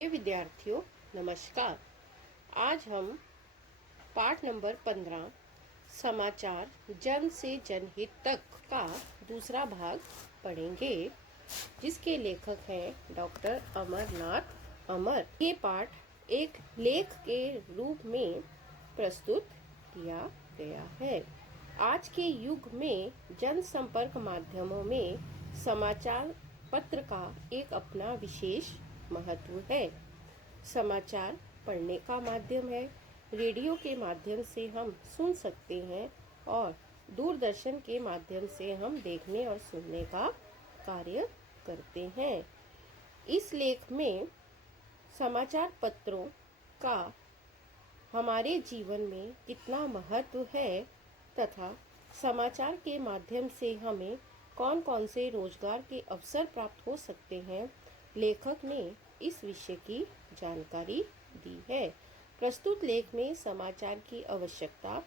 विद्यार्थियों नमस्कार। आज हम पाठ नंबर 15 समाचार जन से जनहित तक का दूसरा भाग पढ़ेंगे, जिसके लेखक हैं डॉक्टर अमरनाथ अमर। ये पाठ एक लेख के रूप में प्रस्तुत किया गया है। आज के युग में जनसंपर्क माध्यमों में समाचार पत्र का एक अपना विशेष महत्व है। समाचार पढ़ने का माध्यम है। रेडियो के माध्यम से हम सुन सकते हैं और दूरदर्शन के माध्यम से हम देखने और सुनने का कार्य करते हैं। इस लेख में समाचार पत्रों का हमारे जीवन में कितना महत्व है तथा समाचार के माध्यम से हमें कौन कौन से रोजगार के अवसर प्राप्त हो सकते हैं, लेखक ने इस विषय की जानकारी दी है। प्रस्तुत लेख में समाचार की आवश्यकता,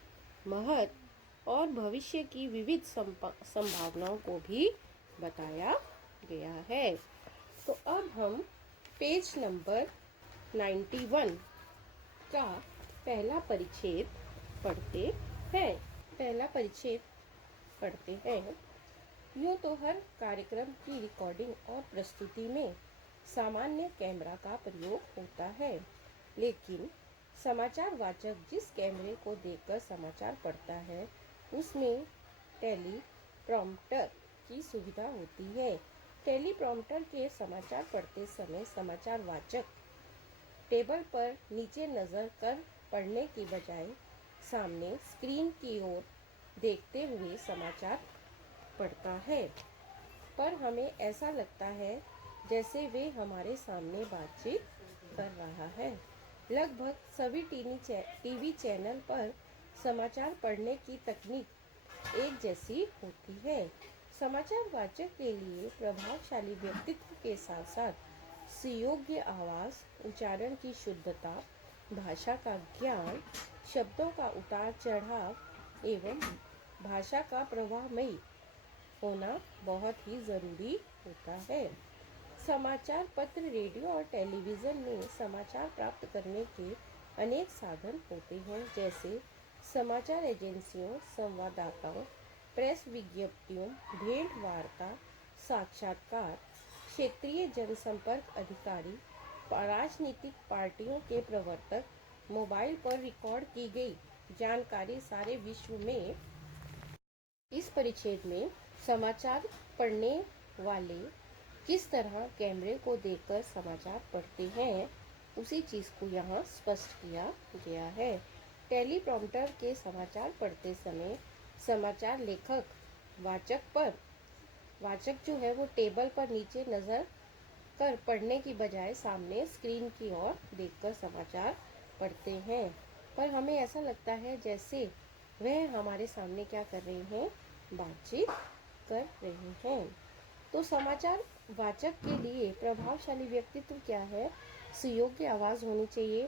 महत्व और भविष्य की विविध संभावनाओं को भी बताया गया है। तो अब हम पेज नंबर 91 का पहला परिच्छेद पढ़ते हैं। यूँ तो हर कार्यक्रम की रिकॉर्डिंग और प्रस्तुति में सामान्य कैमरा का प्रयोग होता है, लेकिन समाचार वाचक जिस कैमरे को देखकर समाचार पढ़ता है उसमें टेलीप्रॉम्प्टर की सुविधा होती है। टेलीप्रॉम्प्टर के समाचार पढ़ते समय समाचार वाचक टेबल पर नीचे नज़र कर पढ़ने की बजाय सामने स्क्रीन की ओर देखते हुए समाचार पढ़ता है, पर हमें ऐसा लगता है जैसे वे हमारे सामने बातचीत कर रहा है। लगभग सभी टीवी चैनल पर समाचार पढ़ने की तकनीक एक जैसी होती है। समाचार वाचक के लिए प्रभावशाली व्यक्तित्व के साथ साथ सुयोग्य आवाज़, उच्चारण की शुद्धता, भाषा का ज्ञान, शब्दों का उतार चढ़ाव एवं भाषा का प्रवाहमयी होना बहुत ही ज़रूरी होता है। समाचार पत्र, रेडियो और टेलीविज़न में समाचार प्राप्त करने के अनेक साधन होते हैं, जैसे समाचार एजेंसियों, संवाददाताओं, प्रेस विज्ञप्तियों, भेंट वार्ता, साक्षात्कार, क्षेत्रीय जनसंपर्क अधिकारी, राजनीतिक पार्टियों के प्रवर्तक, मोबाइल पर रिकॉर्ड की गई जानकारी सारे विश्व में। इस परिच्छेद में समाचार पढ़ने वाले किस तरह कैमरे को देखकर समाचार पढ़ते हैं, उसी चीज़ को यहाँ स्पष्ट किया गया है। टेलीप्रॉम्प्टर के समाचार पढ़ते समय समाचार लेखक वाचक जो है वो टेबल पर नीचे नज़र कर पढ़ने की बजाय सामने स्क्रीन की ओर देखकर समाचार पढ़ते हैं, पर हमें ऐसा लगता है जैसे वह हमारे सामने क्या कर रहे हैं, बातचीत कर रहे हैं। तो समाचार वाचक के लिए प्रभावशाली व्यक्तित्व क्या है? सुयोग्य आवाज़ होनी चाहिए,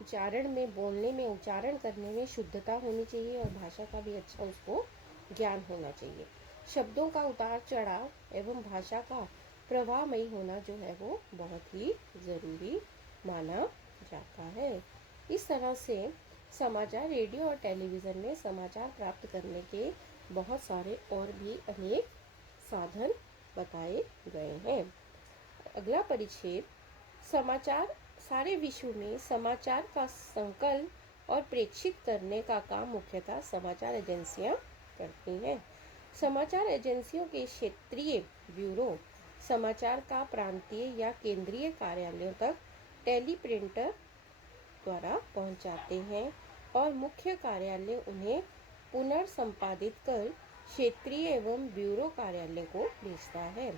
उच्चारण में, बोलने में, उच्चारण करने में शुद्धता होनी चाहिए और भाषा का भी अच्छा उसको ज्ञान होना चाहिए। शब्दों का उतार चढ़ाव एवं भाषा का प्रवाहमयी होना जो है वो बहुत ही ज़रूरी माना जाता है। इस तरह से समाचार, रेडियो और टेलीविज़न में समाचार प्राप्त करने के बहुत सारे और भी अनेक साधन बताए गए हैं। अगला परिच्छेद समाचार, सारे विश्व में समाचार का संकलन और प्रेषित करने का काम मुख्यतः समाचार एजेंसियां करती हैं। समाचार एजेंसियों के क्षेत्रीय ब्यूरो समाचार का प्रांतीय या केंद्रीय कार्यालयों तक टेलीप्रिंटर द्वारा पहुंचाते हैं और मुख्य कार्यालय उन्हें पुनर्संपादित कर क्षेत्रीय एवं ब्यूरो कार्यालय को भेजता है,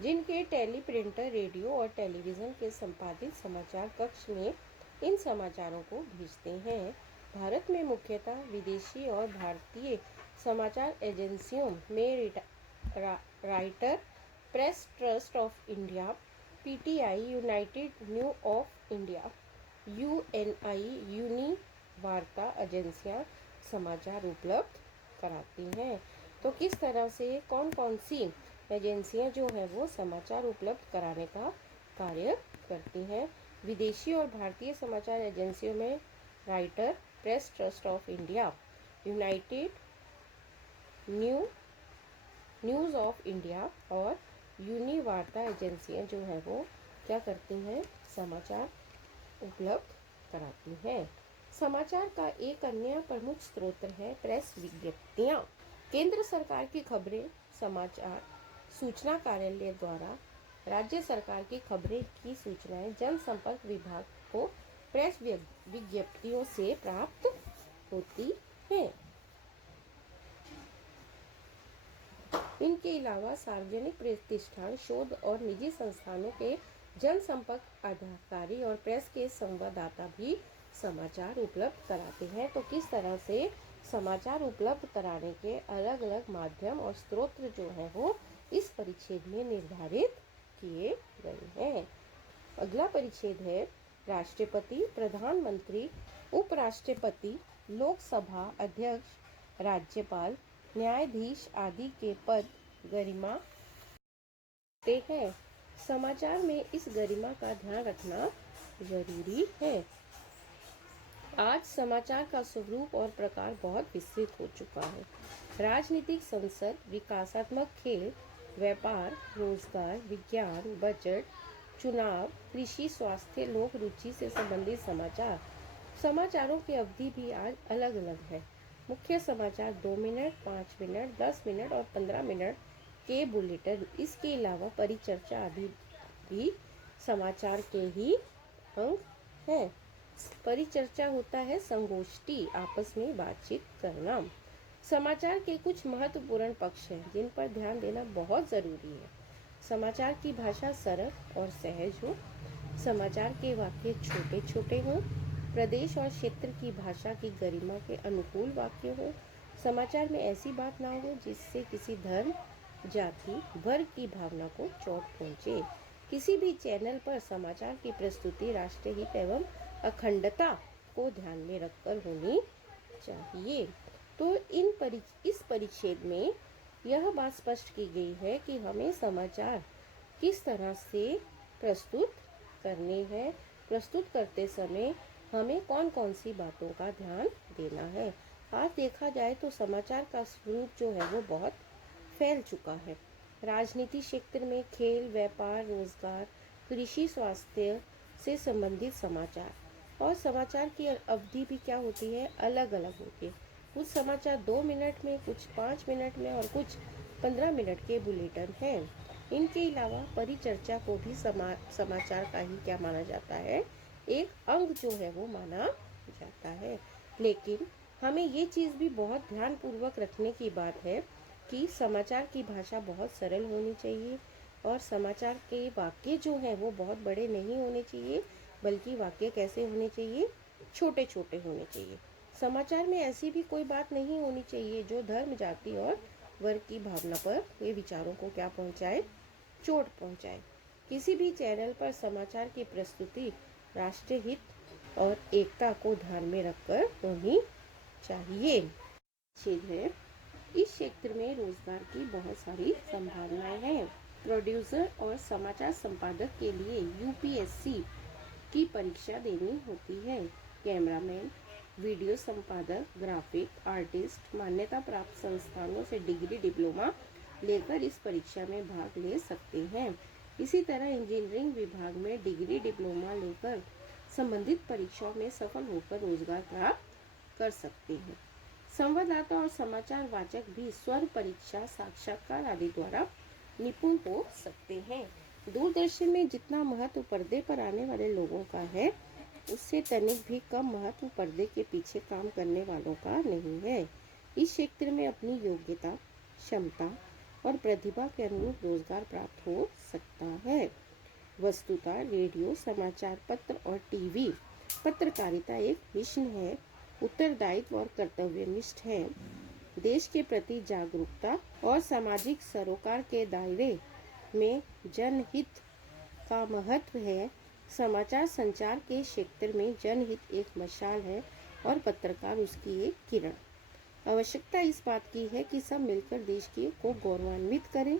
जिनके टेलीप्रिंटर रेडियो और टेलीविज़न के संपादित समाचार कक्ष में इन समाचारों को भेजते हैं। भारत में मुख्यतः विदेशी और भारतीय समाचार एजेंसियों में Reuters, press trust of India, PTI, United News of India, UNI, यूनी वार्ता एजेंसियां समाचार उपलब्ध कराती हैं। तो किस तरह से कौन कौन सी एजेंसियां जो है वो समाचार उपलब्ध कराने का कार्य करती हैं, विदेशी और भारतीय समाचार एजेंसियों में Reuters, press trust of India, United News of India और यूनिवार्ता एजेंसियां जो है वो क्या करती हैं, समाचार उपलब्ध कराती हैं। समाचार का एक अन्य प्रमुख स्रोत है प्रेस विज्ञप्तियां। केंद्र सरकार की खबरें समाचार सूचना कार्यालय द्वारा राज्य सरकार की खबरें की सूचनाएं जनसंपर्क विभाग को प्रेस विज्ञप्तियों से प्राप्त होती हैं। इनके अलावा सार्वजनिक प्रतिष्ठान, शोध और निजी संस्थानों के जनसंपर्क अधिकारी और प्रेस के संवाददाता भी समाचार उपलब्ध कराते हैं। तो किस तरह से समाचार उपलब्ध कराने के अलग अलग माध्यम और स्रोत जो है वो इस परिच्छेद में निर्धारित किए गए हैं। अगला परिच्छेद है राष्ट्रपति, प्रधानमंत्री, उपराष्ट्रपति, लोकसभा अध्यक्ष, राज्यपाल, न्यायाधीश आदि के पद गरिमा देते हैं। समाचार में इस गरिमा का ध्यान रखना जरूरी है। आज समाचार का स्वरूप और प्रकार बहुत विस्तृत हो चुका है। राजनीतिक, संसद, विकासात्मक, खेल, व्यापार, रोजगार, विज्ञान, बजट, चुनाव, कृषि, स्वास्थ्य, लोक रुचि से संबंधित समाचार। समाचारों की अवधि भी आज अलग अलग है। मुख्य समाचार 2 मिनट, 5 मिनट, 10 मिनट और 15 मिनट के बुलेटिन, इसके अलावा परिचर्चा आदि भी समाचार के ही अंग हैं। परिचर्चा होता है संगोष्ठी, आपस में बातचीत करना। समाचार के कुछ महत्वपूर्ण पक्ष हैं जिन पर ध्यान देना बहुत जरूरी है। समाचार की भाषा सरल और सहज हो, समाचार के वाक्य छोटे छोटे हों, प्रदेश और क्षेत्र की भाषा की गरिमा के अनुकूल वाक्य हो, समाचार में ऐसी बात ना हो जिससे किसी धर्म, जाति, वर्ग की भावना को चोट पहुंचे। किसी भी चैनल पर समाचार की प्रस्तुति राष्ट्रहित एवं अखंडता को ध्यान में रखकर होनी चाहिए। तो इस परिच्छेद में यह बात स्पष्ट की गई है कि हमें समाचार किस तरह से प्रस्तुत करने हैं। प्रस्तुत करते समय हमें कौन कौन सी बातों का ध्यान देना है। आज देखा जाए तो समाचार का स्वरूप जो है वो बहुत फैल चुका है। राजनीति क्षेत्र में खेल, व्यापार, रोजगार, कृषि, स्वास्थ्य से संबंधित समाचार, और समाचार की अवधि भी क्या होती है, अलग अलग होती है। कुछ समाचार 2 मिनट में, कुछ 5 मिनट में और कुछ 15 मिनट के बुलेटिन हैं। इनके अलावा परिचर्चा को भी समाचार का ही क्या माना जाता है, एक अंग जो है वो माना जाता है। लेकिन हमें ये चीज़ भी बहुत ध्यान पूर्वक रखने की बात है कि समाचार की भाषा बहुत सरल होनी चाहिए और समाचार के वाक्य जो हैं वो बहुत बड़े नहीं होने चाहिए, बल्कि वाक्य कैसे होने चाहिए, छोटे छोटे होने चाहिए। समाचार में ऐसी भी कोई बात नहीं होनी चाहिए जो धर्म, जाति और वर्ग की भावना पर, ये विचारों को क्या पहुंचाए, चोट पहुंचाए। किसी भी चैनल पर समाचार की प्रस्तुति राष्ट्रहित और एकता को ध्यान में रखकर होनी चाहिए। छेद है, इस क्षेत्र में रोजगार की बहुत सारी संभावनाएं हैं। प्रोड्यूसर और समाचार संपादक के लिए यूपीएससी की परीक्षा देनी होती है। कैमरामैन, वीडियो संपादक, ग्राफिक आर्टिस्ट मान्यता प्राप्त संस्थानों से डिग्री, डिप्लोमा लेकर इस परीक्षा में भाग ले सकते हैं। इसी तरह इंजीनियरिंग विभाग में डिग्री, डिप्लोमा लेकर संबंधित परीक्षाओं में सफल होकर रोजगार प्राप्त कर सकते हैं। संवाददाता और समाचार वाचक भी स्वर परीक्षा, साक्षात्कार आदि द्वारा निपुण हो सकते हैं। दूरदर्शन में जितना महत्व पर्दे पर आने वाले लोगों का है, उससे तनिक भी कम महत्व पर्दे के पीछे काम करने वालों का नहीं है। इस क्षेत्र में अपनी योग्यता, क्षमता और प्रतिभा के अनुरूप रोजगार प्राप्त हो सकता है। वस्तुतः रेडियो, समाचार पत्र और टीवी पत्रकारिता एक मिशन है, उत्तरदायित्व और कर्तव्यनिष्ठ है। देश के प्रति जागरूकता और सामाजिक सरोकार के दायरे में जनहित का महत्व है। समाचार संचार के क्षेत्र में जनहित एक मशाल है और पत्रकार उसकी एक किरण। आवश्यकता इस बात की है कि सब मिलकर देश को गौरवान्वित करें।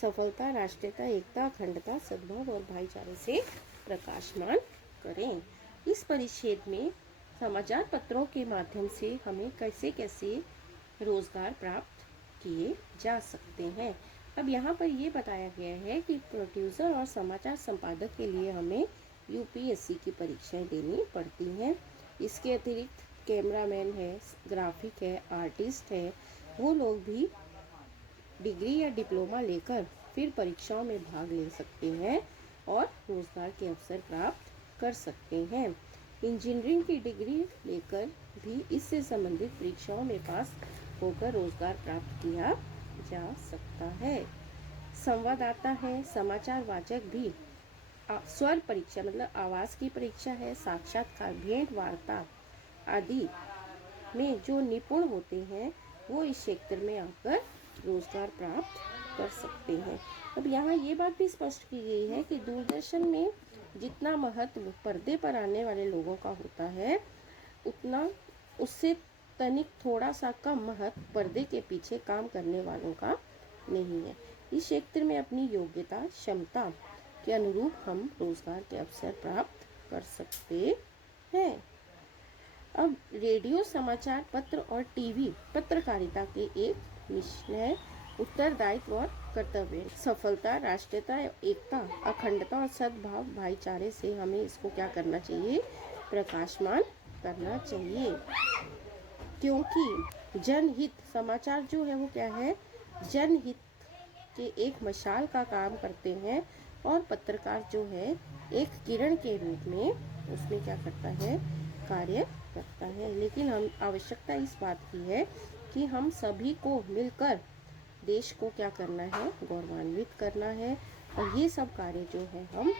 सफलता राष्ट्रीयता, एकता, अखंडता, सद्भाव और भाईचारे से प्रकाशमान करें। इस परिच्छेद में समाचार पत्रों के माध्यम से हमें कैसे कैसे रोजगार प्राप्त किए जा सकते हैं। अब यहाँ पर ये बताया गया है कि प्रोड्यूसर और समाचार संपादक के लिए हमें यूपीएससी की परीक्षाएं देनी पड़ती हैं। इसके अतिरिक्त कैमरामैन है, ग्राफिक है, आर्टिस्ट है, वो लोग भी डिग्री या डिप्लोमा लेकर फिर परीक्षाओं में भाग ले सकते हैं और रोजगार के अवसर प्राप्त कर सकते हैं। इंजीनियरिंग की डिग्री लेकर भी इससे संबंधित परीक्षाओं में पास होकर रोजगार प्राप्त किया जा सकता है। संवाददाता है, समाचार वाचक भी स्वर परीक्षा मतलब आवाज की परीक्षा है, साक्षात्कार, भेंट वार्ता आदि में जो निपुण होते हैं वो इस क्षेत्र में आकर रोजगार प्राप्त कर सकते हैं। अब यहाँ ये बात भी स्पष्ट की गई है कि दूरदर्शन में जितना महत्व पर्दे पर आने वाले लोगों का होता है उतना उससे तनिक थोड़ा सा कम महत्व पर्दे के पीछे काम करने वालों का नहीं है। इस क्षेत्र में अपनी योग्यता क्षमता के अनुरूप हम रोजगार के अवसर प्राप्त कर सकते हैं। अब रेडियो, समाचार पत्र और टीवी पत्रकारिता के एक मिशन है। उत्तरदायित्व और कर्तव्य, सफलता, राष्ट्रीयता, एकता, अखंडता और सद्भाव, भाईचारे से हमें इसको क्या करना चाहिए, प्रकाशमान करना चाहिए। क्योंकि जनहित समाचार जो है वो क्या है, जनहित के एक मशाल का काम करते हैं और पत्रकार जो है एक किरण के रूप में उसमें क्या करता है, कार्य करता है। लेकिन हम आवश्यकता इस बात की है कि हम सभी को मिलकर देश को क्या करना है, गौरवान्वित करना है और ये सब कार्य जो है हम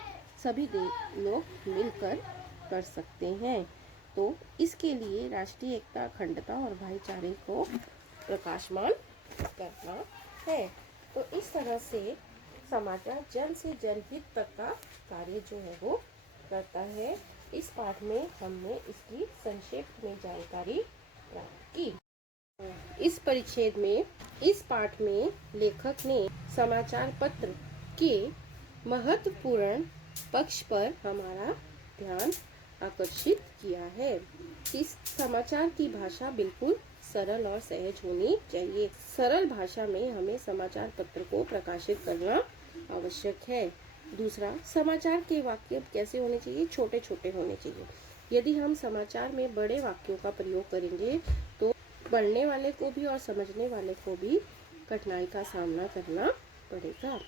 सभी लोग मिलकर कर सकते हैं। तो इसके लिए राष्ट्रीय एकता, अखंडता और भाईचारे को प्रकाशमान करना है। तो इस तरह से समाचार जन से जनहित तक का कार्य जो है वो करता है। इस पाठ में हमने इसकी संक्षेप में जानकारी प्राप्त की। इस परिच्छेद में इस पाठ में लेखक ने समाचार पत्र के महत्वपूर्ण पक्ष पर हमारा ध्यान आकर्षित किया है। इस समाचार की भाषा बिल्कुल सरल और सहज होनी चाहिए। सरल भाषा में हमें समाचार पत्र को प्रकाशित करना आवश्यक है। दूसरा, समाचार के वाक्य कैसे होने चाहिए, छोटे छोटे होने चाहिए। यदि हम समाचार में बड़े वाक्यों का प्रयोग करेंगे तो पढ़ने वाले को भी और समझने वाले को भी कठिनाई का सामना करना पड़ेगा।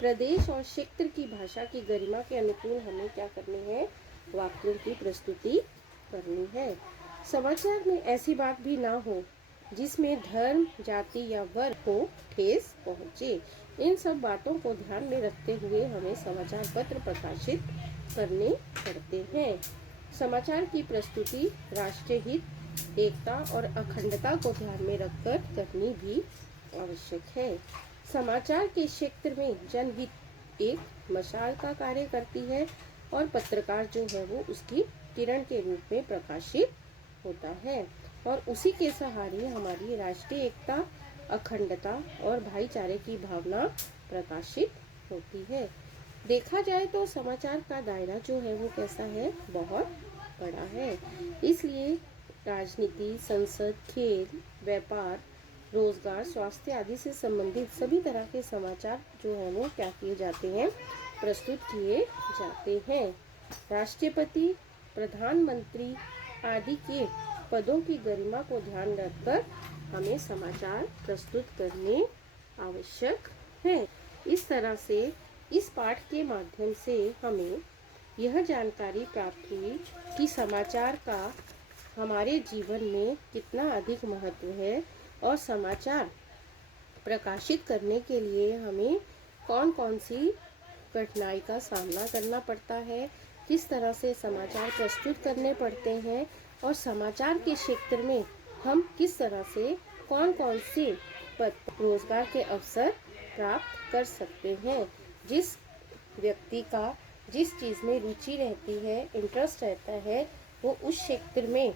प्रदेश और क्षेत्र की भाषा की गरिमा के अनुकूल हमें क्या करनी है, वाक्यों की प्रस्तुति करनी है। समाचार में ऐसी बात भी ना हो जिसमें धर्म, जाति या वर्ग को ठेस पहुंचे। इन सब बातों को ध्यान में रखते हुए हमें समाचार पत्र प्रकाशित करने पड़ते हैं। समाचार की प्रस्तुति राष्ट्रीय हित, एकता और अखंडता को ध्यान में रखकर करनी भी आवश्यक है। समाचार के क्षेत्र में जनहित एक मशाल का कार्य करती है और पत्रकार जो है वो उसकी किरण के रूप में प्रकाशित होता है और उसी के सहारे हमारी राष्ट्रीय एकता, अखंडता और भाईचारे की भावना प्रकाशित होती है। देखा जाए तो समाचार का दायरा जो है वो कैसा है, बहुत बड़ा है। इसलिए राजनीति, संसद, खेल, व्यापार, रोजगार, स्वास्थ्य आदि से संबंधित सभी तरह के समाचार जो है वो क्या किए जाते हैं, प्रस्तुत किए जाते हैं। राष्ट्रपति, प्रधानमंत्री आदि के पदों की गरिमा को ध्यान रखकर हमें समाचार प्रस्तुत करने आवश्यक है। इस तरह से इस पाठ के माध्यम से हमें यह जानकारी प्राप्त हुई कि समाचार का हमारे जीवन में कितना अधिक महत्व है और समाचार प्रकाशित करने के लिए हमें कौन कौन सी कठिनाई का सामना करना पड़ता है, किस तरह से समाचार प्रस्तुत करने पड़ते हैं और समाचार के क्षेत्र में हम किस तरह से कौन कौन से रोजगार के अवसर प्राप्त कर सकते हैं। जिस व्यक्ति का जिस चीज़ में रुचि रहती है, इंटरेस्ट रहता है, वो उस क्षेत्र में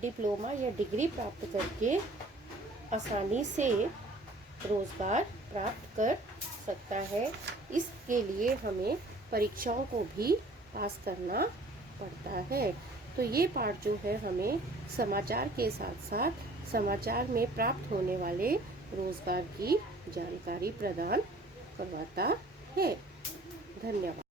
डिप्लोमा या डिग्री प्राप्त करके आसानी से रोजगार प्राप्त कर सकता है। इसके लिए हमें परीक्षाओं को भी पास करना पड़ता है। तो ये पाठ जो है हमें समाचार के साथ साथ समाचार में प्राप्त होने वाले रोजगार की जानकारी प्रदान करवाता है। धन्यवाद।